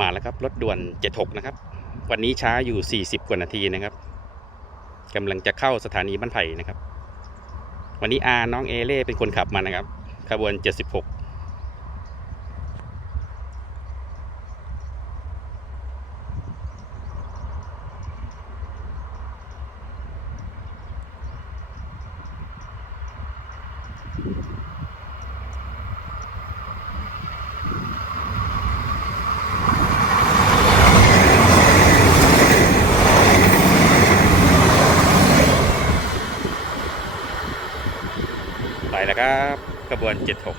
มาแล้วครับรถด่วน 76 นะครับ วันนี้ช้าอยู่ 40 กว่านาทีนะครับกำลังจะเข้าสถานีบ้านไผ่นะครับ วันนี้อาน้องเอเล่เป็นคนขับมานะครับขบวน 76 แล้วครับกระบวน 76